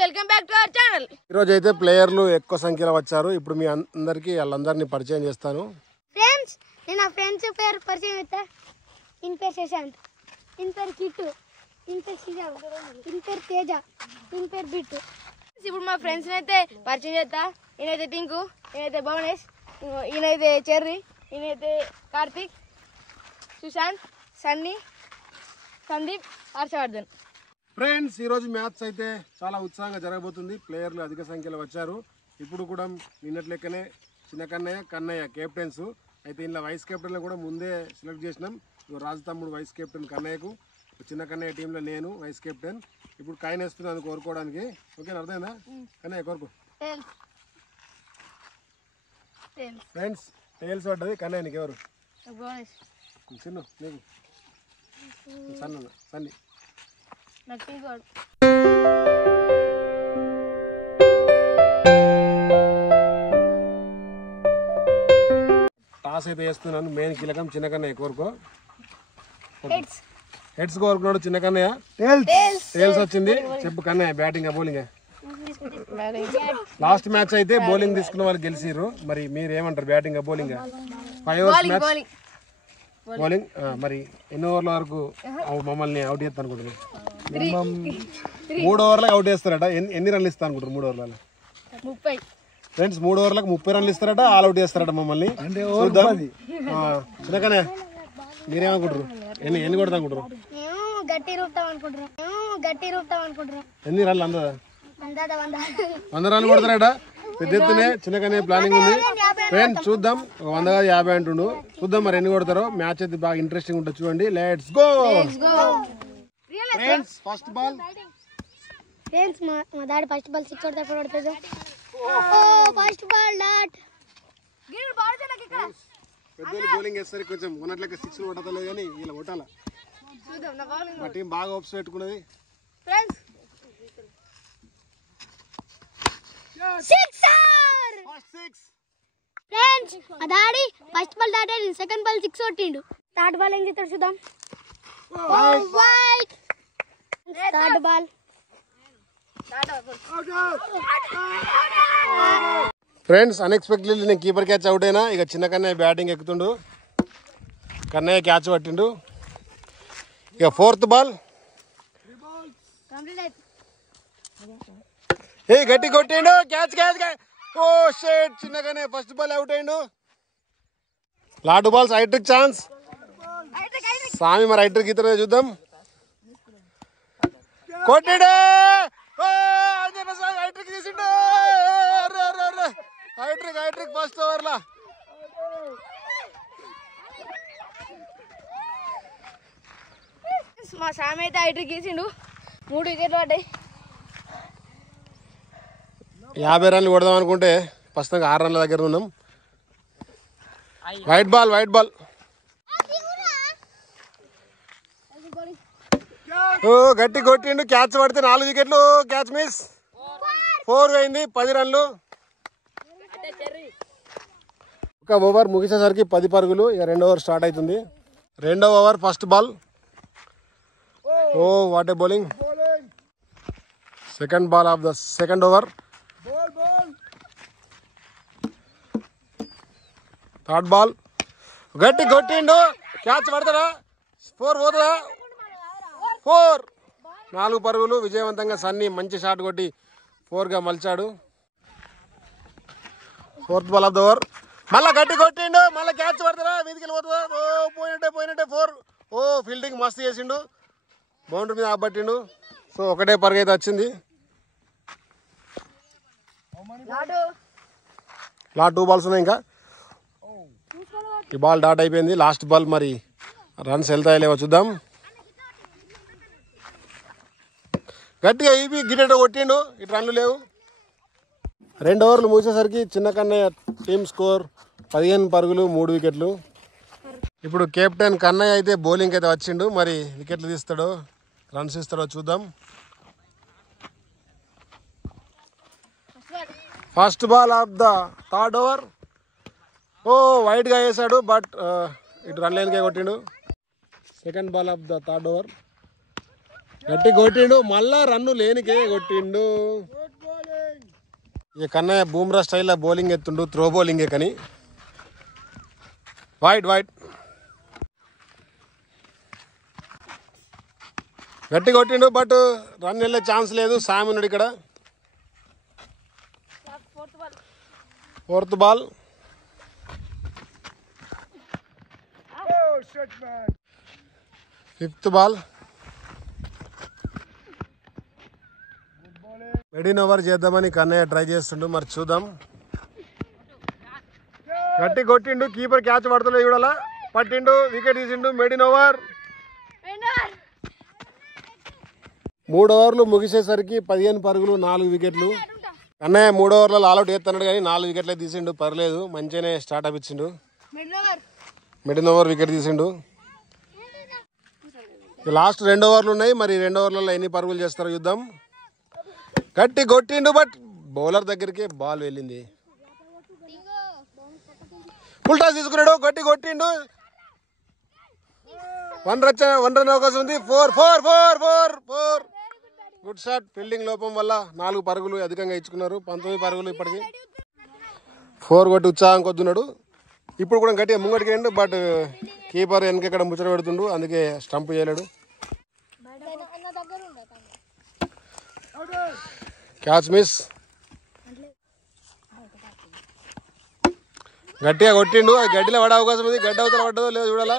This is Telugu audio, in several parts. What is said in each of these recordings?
Welcome back to our channel. ఈ రోజు అయితే ప్లేయర్లు ఎక్కువ సంఖ్యలో వచ్చారు. ఇప్పుడు మీ అందరికి వాళ్ళందరినీ పరిచయం చేస్తాను. ఫ్రెండ్స్ నేను నా ఫ్రెండ్స్ పేరు పరిచయం చేస్తా. ఇన్ పేరు శశాంత్, ఇన్ పేరు కిట్టు, ఇన్ పేరు శ్రీరామ్, ఇన్ పేరు తేజ, ఇన్ పేరు బిట్టు. ఇప్పుడు మా ఫ్రెండ్స్ అయితే పరిచయం చేస్తా. ఈయనైతే టింకు, ఈయనైతే భువనేష్, ఈయనైతే చెర్రీ, ఈయనైతే కార్తిక్, సుశాంత్, సన్నీ, సందీప్, హర్షవర్ధన్. ఫ్రెండ్స్ ఈ రోజు మ్యాచ్ అయితే చాలా ఉత్సాహంగా జరగబోతుంది. ప్లేయర్లు అధిక సంఖ్యలో వచ్చారు. ఇప్పుడు కూడా నిన్నటి లెక్కనే చిన్న కన్నయ్య కెప్టెన్స్ అయితే ఇలా వైస్ కెప్టెన్ కూడా ముందే సెలెక్ట్ చేసినాం. రాజు తమ్ముడు వైస్ కెప్టెన్ కన్నయ్యకు, చిన్న కన్నయ్య టీంలో నేను వైస్ కెప్టెన్. ఇప్పుడు కాయిన్ వేస్తున్నాను కోరుకోవడానికి. ఓకే అర్థమైందా కన్నయ్య? కోరుకో. ఫ్రెండ్స్ టేల్స్ పడ్డది కన్నయ్య. నీకు ఎవరు? చిన్ను నీకు సన్నీ. టాస్ అయితే వేస్తున్నాను. మెయిన్ కీలకం చిన్న కన్నయ్య. కోరుకో. హెడ్స్ కోరుకున్నాడు చిన్న కన్నయ్య. టేల్స్ వచ్చింది. చెప్పు Kannayya, batting bowling? Last match అయితే బౌలింగ్ తీసుకున్న వాళ్ళు గెలిచిర్రు. మరి మీరు ఏమంటారు, batting bowling? 5 overs match bowling. మరి ఎన్ని ఓవర్ల వరకు మమ్మల్ని అవుట్ చేస్తా అనుకుంటున్నాను? 3 ఓవర్లకు అవుట్ చేస్తారట. ఎన్ని రన్లు ఇస్తా అనుకుంటారు 3 ఓవర్లలో? 30. ఫ్రెండ్స్ 3 ఓవర్లకు 30 రన్లు ఇస్తారట. ఆల్ అవుట్ చేస్తారట మమ్మల్ని. చిన్నకనే మీరేమనుకుంటారు? ఎన్ని కొడతా అనుకుంటారు? గట్టి రూపుతాం అనుకుంటున్నాం. ఎన్ని రన్లు అందదా? 100 రన్లు కొడతారట. పెద్ద ఎత్తునే చిన్నకనే ప్లానింగ్ ఉంది. ఫ్రెండ్స్ చూద్దాం. 100 కాదు 50 అంటుండు. చూద్దాం మరి ఎన్ని కొడతారో. మ్యాచ్ అయితే బాగా ఇంట్రెస్టింగ్ ఉంటుంది. చూడండి. Let's go. Friends first ball. Friends మా డాడీ ఫస్ట్ బాల్ 6 కొడతా కొడుతుంది. First ball dot. పెద్దలు బౌలింగ్ వేస్తారు. కొంచెం ఉన్నట్లయితే 6 కొట్టలేదు కానీ వీళ్ళ కొట్టాల. మా టీం బాగా ఓప్స్ పెట్టుకున్నది. ఫ్రెండ్స్ మా డాడీ ఫస్ట్ బాల్ డాట్ అయింది. సెకండ్ బాల్ 6 కొట్టిండు. థర్డ్ బాల్ ఏం చేస్తాడు చూద్దాం. Wide. Third ball. Friends unexpectedly నేను కీపర్ క్యాచ్ అవుట్ అయినా. ఇక చిన్న కన్నయ్య బ్యాటింగ్ ఎక్కుతుండు. కన్నయ్య క్యాచ్ పట్టిండు. ఇక 4th బాల్. ఏ గట్టి కొట్టిండు. క్యాచ్. ఓ షేట్. చిన్న కన్నయ్య ఫస్ట్ బాల్ అవుట్ అయిండు. లాటు బాల్స్ హైట్రిక్ ఛాన్స్. స్వామి మరి హైట్రిక్ ఇతర చూద్దాం. కొట్టిండు. హైట్రిక్ తీసిండు. హైట్రిక్ ఫస్ట్ ఓవర్లా. మా సామి అయితే హైట్రిక్ గీసిండు. 3 వికెట్లు పడ్డాయి. 50 రన్లు కొడదాం అనుకుంటే ప్రస్తుతం 6 రన్ల దగ్గర ఉన్నాం. White ball. ఓ గట్టి కొట్టిండు. క్యాచ్ పడితే 4 వికెట్లు. Catch miss. 4 అయింది. 10 రన్లు. ఒక ఓవర్ ముగిసేసరికి 10 పరుగులు. ఇక 2వ ఓవర్ స్టార్ట్ అవుతుంది. 2వ over first ball. Oh what a bowling. Second ball of the second over. Third ball. గట్టి కొట్టిండు. క్యాచ్ పడతాడా? 4 పోతుందా? 4. 4 పరుగులు. విజయవంతంగా సన్నీ మంచి షాట్ కొట్టి 4గా మలిచాడు. 4th ball of the over. మళ్ళా గట్టి కొట్టిండు. మళ్ళీ క్యాచ్ పడతారా? వీధికి వెళ్ళిపోతుందా? ఓ పోయినట్టే 4. ఓ ఫీల్డింగ్ మస్తు చేసిండు. బౌండరీ మీద ఆపట్టిండు. సో ఒకటే పరుగు అయితే వచ్చింది. లా 2 బాల్స్ ఉన్నాయి. ఇంకా ఈ బాల్ డాట్ అయిపోయింది. Last ball. మరి రన్స్ వెళ్తాయో లేవో చూద్దాం. గట్టిగా గిటెట కొట్టిండు. ఇటు రన్లు లేవు. 2 ఓవర్లు ముగిసేసరికి చిన్న కన్నయ్య టీమ్ స్కోర్ 15 పరుగులు 3 వికెట్లు. ఇప్పుడు కెప్టెన్ కన్నయ్య అయితే బౌలింగ్ అయితే వచ్చిండు. మరి వికెట్లు తీస్తాడో రన్స్ ఇస్తాడో చూద్దాం. First ball of the third over. ఓ వైడ్గా వేసాడు. బట్ ఇటు రన్ లైన్కే కొట్టిండు. Second ball of the third over. గట్టి కొట్టిండు మళ్ళా రన్ను లేనికే కొట్టిండు. ఇక కన్నయ్య బూమ్రా స్టైల్లో బౌలింగ్ ఎత్తుండు, త్రో బౌలింగే కానీ. వైట్ గట్టి కొట్టిండు బట్ రన్ వెళ్ళే ఛాన్స్ లేదు. సామ్ ఉన్నాడు ఇక్కడ. Fourth ball. Fifth ball. మెడిన్ over చేద్దామని కన్నయ్య ట్రై చేస్తుండు, మరి చూద్దాం. గట్టి కొట్టిండు, కీపర్ క్యాచ్ పడుతుండే చూడాలా, పట్టిండు, వికెట్ తీసిండు. మెడిన్ ఓవర్. 3 ఓవర్లు ముగిసేసరికి 15 పరుగులు, 4 వికెట్లు. కన్నయ్య 3 ఓవర్లలో ఆల్అౌట్ చేస్తున్నాడు కానీ 4 వికెట్లే తీసిండు. పర్లేదు, మంచిగానే స్టార్ట్అప్ ఇచ్చిండు. మిడిల్ ఓవర్ వికెట్ తీసిండు. లాస్ట్ 2 ఓవర్లు ఉన్నాయి, మరి 2 ఓవర్లలో ఎన్ని పరుగులు చేస్తారో చూద్దాం. గట్టి కొట్టిండు బట్ బౌలర్ దగ్గరికి బాల్ వెళ్ళింది. ఫుల్ టాస్ తీసుకున్నాడు, గట్టి కొట్టిండు. 1 రన్ అవకాశం ఉంది. 4. Good shot. ఫీల్డింగ్ లోపం వల్ల 4 పరుగులు అధికంగా ఇచ్చుకున్నారు. 19 పరుగులు ఇప్పటికి. 4 కొట్టి ఉత్సాహం కొద్దున్నాడు. ఇప్పుడు కూడా గట్టిగా ముంగటికి రండు, బట్ కీపర్ వెనక ముచ్చట పెడుతుండు, అందుకే స్టంప్ చేయలేడు. Catch miss. గట్టిగా కొట్టిండు, గడ్డిలో పడే అవకాశం ఉంది. గడ్డి అవతల పడ్డదో లేదో చూడాలా.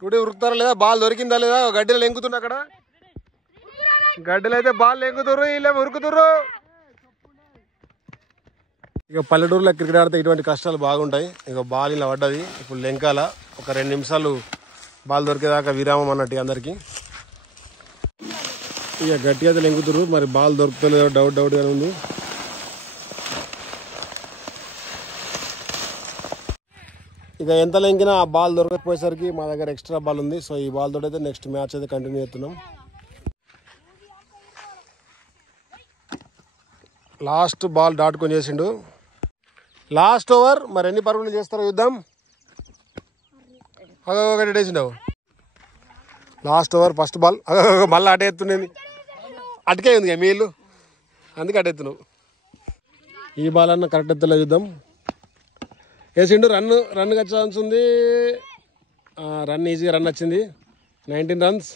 టూటీ ఉరుకుతారా లేదా, బాల్ దొరికిందా లేదా. గడ్డిలో లెంకుతుండు అక్కడ. గడ్డిలో అయితే బాల్ లెంకుతుర్రు, వీళ్ళే ఉరుకుతుర్రు. ఇక పల్లెటూరులో క్రికెట్ ఆడితే ఇటువంటి కష్టాలు బాగుంటాయి. ఇక బాల్ ఇలా పడ్డది, ఇప్పుడు లెంకాల. ఒక 2 నిమిషాలు బాల్ దొరికేదాకా విరామం అన్నట్టు అందరికి. ఇక గట్టిగా అయితే లెంకుతుర్రు, మరి బాల్ దొరుకుతలేదో డౌట్గానే ఉంది. ఇక ఎంత లెంకినా ఆ బాల్ దొరకకపోయేసరికి మా దగ్గర ఎక్స్ట్రా బాల్ ఉంది. సో ఈ బాల్ తోటి అయితే నెక్స్ట్ మ్యాచ్ అయితే కంటిన్యూ చేస్తున్నాం. లాస్ట్ బాల్ డాట్కొని చేసిండు. లాస్ట్ ఓవర్, మరి ఎన్ని పరుగులు చేస్తారో చూద్దాం. ఒకటి వేసిండు. Last over first ball. మళ్ళీ అటే ఎత్తుండేది, అటుకే ఉంది మీ ఇల్లు, అందుకే అటు ఎత్తున్నావు. ఈ బాల్ అన్న కరెక్ట్ ఎత్తలే చూద్దాం. వేసిండు. రన్ ఛాన్స్ ఉంది. రన్ ఈజీగా రన్ వచ్చింది. 19 రన్స్.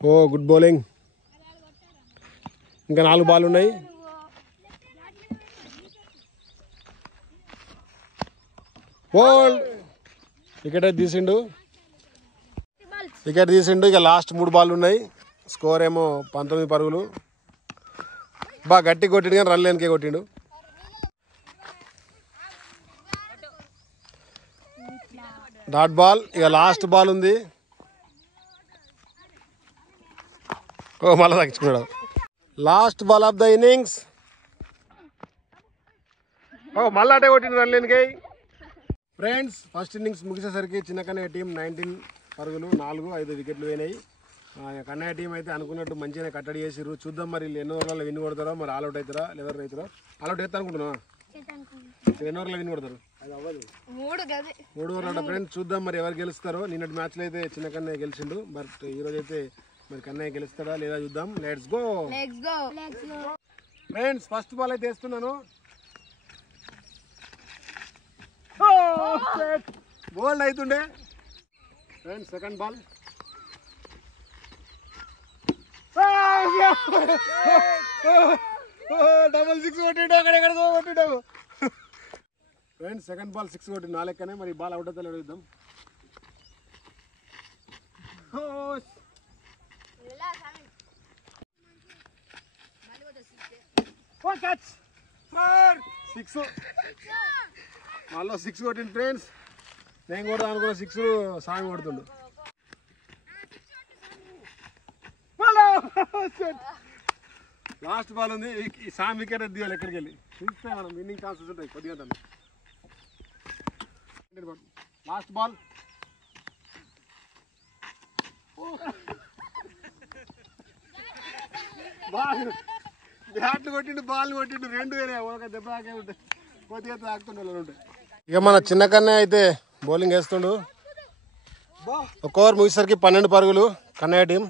ఓ గుడ్ బౌలింగ్. ఇంకా 4 బాల్ ఉన్నాయి. బోల్డ్. వికెట్ తీసిండు. ఇక లాస్ట్ 3 బాల్ ఉన్నాయి. స్కోర్ ఏమో 19 పరుగులు. బాగా గట్టి కొట్టిండు కానీ రన్ లేనికే కొట్టిండు. Dot ball. ఇక లాస్ట్ బాల్ ఉంది. ఓ మళ్ళీ తగ్గించుకున్నాడు. Last ball of the innings. ఓ మళ్ళీ అటే కొట్టిండు రన్ లేనికే. ఫ్రెండ్స్, ఫస్ట్ ఇన్నింగ్స్ ముగిసేసరికి చిన్న కన్నయ్య టీం 19 పరుగులు, 4-5 వికెట్లు పోయినాయి. కన్నయ్య టీం అయితే అనుకున్నట్టు మంచిగానే కట్టడి చేసిర్రు. చూద్దాం మరి ఎన్ని ఓవర్లలో విన్ కొడతారో, మరి ఆల్అౌట్ అవుతారా లేదా అవుతారో. ఆల్అౌట్ అవుతా అనుకుంటున్నా. ఎన్ని ఓవర్లో విన్ కొడతారు? 3 ఓవర్లు ఫ్రెండ్స్. చూద్దాం మరి ఎవరు గెలుస్తారో. నిన్నటి మ్యాచ్లో అయితే చిన్న కన్నయ్య గెలిచిండు, బట్ ఈరోజు అయితే మరి కన్నయ్య గెలుస్తాడా లేదా చూద్దాం. Let's go friends. First ball అయితే వేస్తున్నాను. బోల్డ్ అవుతుండే ఫ్రెండ్స్. Second ball. డబల్ 6 కొట్టిండు. అక్కడెక్కడ కొట్టిండు ఫ్రెండ్స్. సెకండ్ బాల్ 6 కొట్టి 4 లెక్కనే. మరి బాల్ అవుట్ అవుతా చూద్దాం. సిక్స్. మళ్ళీ 6 కొట్టిండు ఫ్రెండ్స్. నేను కూడా అనుకున్న 6 సాంగ్ కొడుతుండు. లాస్ట్ బాల్ ఉంది. ఈ సాంగ్ వికెట్ దిగాలి ఎక్కడికి వెళ్ళి. చూస్తే మనం విన్నింగ్ ఛాన్సెస్ ఉంటాయి కొద్దిగా. Last ball. బ్యాట్లు కొట్టిండు, బాల్ కొట్టిండు, 2 వేరే. ఒక దెబ్బ తాకే ఉంటాయి, కొద్దిగా తాకుతుండే ఉంటాయి. ఇక మన చిన్న కన్నయ్య అయితే బౌలింగ్ వేస్తుండు. ఒక ఓవర్ ముగిసరికి 12 పరుగులు కన్నయ్య టీం.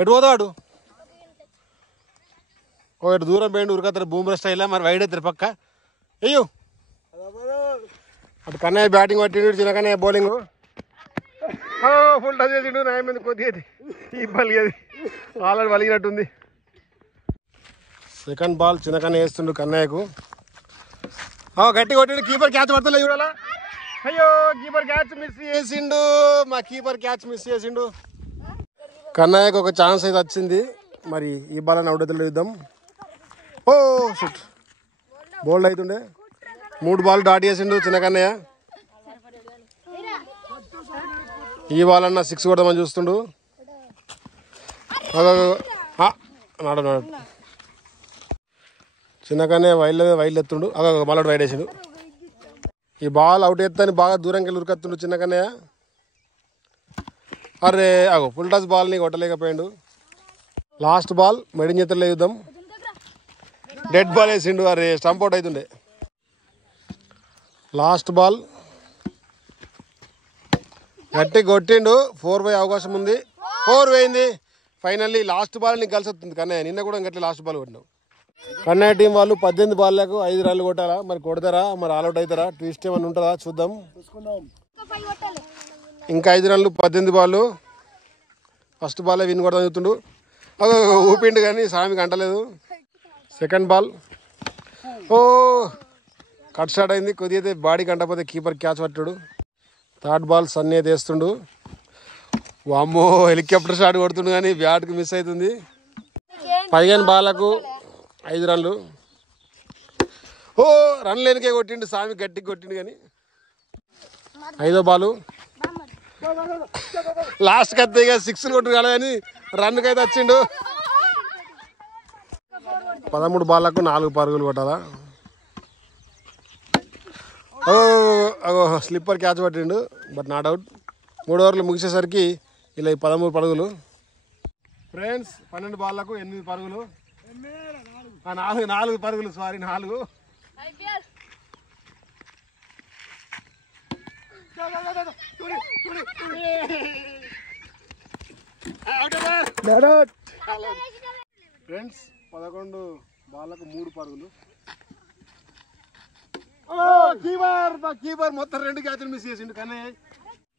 ఎటు పోతాడు ఒకటి దూరం పోయిండు ఉరికత్తారు బూమ్రా స్టైల్లో. మరి వైడ్ అవుతారు పక్క అయ్యో. అటు కన్నయ్య బ్యాటింగ్ పట్టిండు, చిన్న కన్నయ్య బౌలింగ్ ఫుల్ టచ్ చేసిండు. నాయమంది కొద్దిగా ఈ పలిగేది ఆల్రెడీ వలిగినట్టుంది. సెకండ్ బాల్ చిన్న కన్నయ్య వేస్తుండు కన్నయ్యకు. గట్టి కొట్టిండు, కీపర్ క్యాచ్ పడతలే చూడాలా. అయ్యో కీపర్ క్యాచ్ మిస్ చేసిండు, మా కీపర్ క్యాచ్ మిస్ చేసిండు. కన్నయ్యకు ఒక ఛాన్స్ అయితే వచ్చింది, మరి ఈ బాల్ అని అవుట్ చూద్దాం. ఓ షుట్ బోల్డ్ అవుతుండే. 3 బాల్ డాట్ చేసిండు చిన్న కన్నయ్య. ఈ బాల్ అన్న 6 కొడదామని చూస్తుండు. నాడు చిన్న కన్నయ్య వైల్డ్ ఎత్తుండు. మళ్ళీ వైడ్ వేసిండు. ఈ బాల్ అవుట్ ఎత్తని బాగా దూరంకి వెళ్ళి ఉరికెత్తుండు చిన్న కన్నయ్య. అరే ఫుల్ టచ్ బాల్ని కొట్టలేకపోయాడు. లాస్ట్ బాల్ మెడిన్ చేతుల్లో యుద్ధం. డెడ్ బాల్ వేసిండు. అరే స్టంప్ అవుట్ అవుతుండే. లాస్ట్ బాల్ గట్టి కొట్టిండు. 4 పోయే అవకాశం ఉంది. 4 పోయింది. ఫైనల్లీ లాస్ట్ బాల్ నీకు కలిసి వస్తుంది కన్నయ్య. నిన్న కూడా గట్టి లాస్ట్ బాల్ కొట్టినావు. కన్నయ్య టీం వాళ్ళు 18 బాల్లకు 5 రన్లు కొట్టారా? మరి కొడతారా? మరి ఆల్అౌట్ అవుతారా? ట్విస్ట్ ఏమైనా ఉంటుందా? చూద్దాం. ఇంకా 5 రన్లు 18 బాల్. ఫస్ట్ బాల్ విన్ కొడదాం చూస్తుండు. ఊపిండు కానీ స్వామికి అంటలేదు. సెకండ్ బాల్ కట్ స్టార్ట్ అయింది. కొద్దిగా అయితే బాడీకి అంటపోతే కీపర్ క్యాచ్ పట్టాడు. థర్డ్ బాల్ సన్నీ అయితే వేస్తుండు. వామ్మో హెలికాప్టర్ షాట్ కొడుతుండు కానీ బ్యాట్కి మిస్ అవుతుంది. 15 బాల్లకు 5 రన్లు. రన్ లేనికే కొట్టిండు స్వామి, గట్టికి కొట్టిండు కానీ. 5వ బాలు లాస్ట్కి వస్తే ఇక 6 కొట్టు కానీ రన్కి అయితే వచ్చిండు. 13 బాల్లకు 4 పరుగులు కొట్టాలా. స్లిప్పర్ క్యాచ్ పట్టిండు బట్ నాట్ అవుట్. 3 ఓవర్లు ముగిసేసరికి ఇలా 13 పరుగులు. ఫ్రెండ్స్ 12 బాల్లకు 8 పరుగులు. 4 పరుగులు సారీ 4. ఫ్రెండ్స్ 11 బాల్లకు 3 పరుగులు. కీపర్ మొత్తం 2 క్యాచ్లు మిస్ చేసిండు కానీ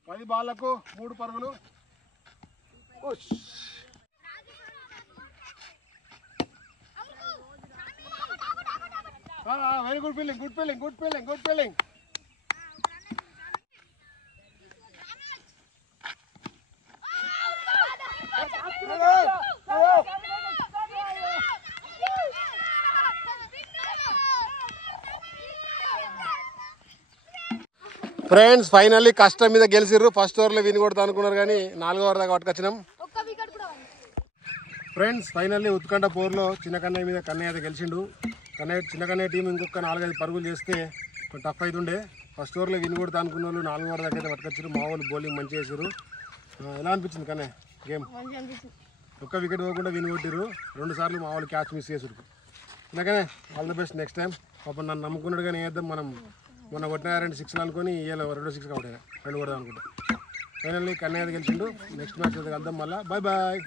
10 బాల్లకు 3 పరుగులు. Very good fielding, good fielding, good fielding, good fielding. Friends finally కష్టం మీద గెలిచిర్రు. ఫస్ట్ ఓవర్లో విన్ కొడతా అనుకున్నారు కానీ 4వ ఓవర్ దాకా పట్టుకొచ్చినాం. ఫ్రెండ్స్ ఫైనల్లీ ఉత్కంఠ పోర్లో చిన్న కన్నయ్య మీద కన్నయ్య అయితే గెలిచిండు. చిన్న కన్నయ్య టీం ఇంకొక 4-5 పరుగులు చేస్తే టఫ్ అవుతుండే. ఫస్ట్ ఓవర్లో విన్ కొడతా అనుకున్న వాళ్ళు 4వ ఓవర్ దాకా అయితే పట్టుకొచ్చారు. మా వాళ్ళు బౌలింగ్ మంచిగా చేశారు. ఎలా అనిపించింది కన్నయ్య గేమ్? ఒక్క వికెట్ పోకుండా విన్ కొట్టిరు. 2 సార్లు మా వాళ్ళు క్యాచ్ మిస్ చేసారు. అందుకనే all the best next time. పాపం నన్ను నమ్ముకున్నాడు కానీ వేద్దాం. మనం మొన్న కొట్టిన 2 6 అనుకొని ఇవాళ 2 6 అవుట్ అయినా 2 కొడదాం అనుకుంటా. ఫైనల్లీ కన్నయ్య గెలిచిండు. నెక్స్ట్ మ్యాచ్ అయితే కలుద్దాం మళ్ళీ. Bye bye.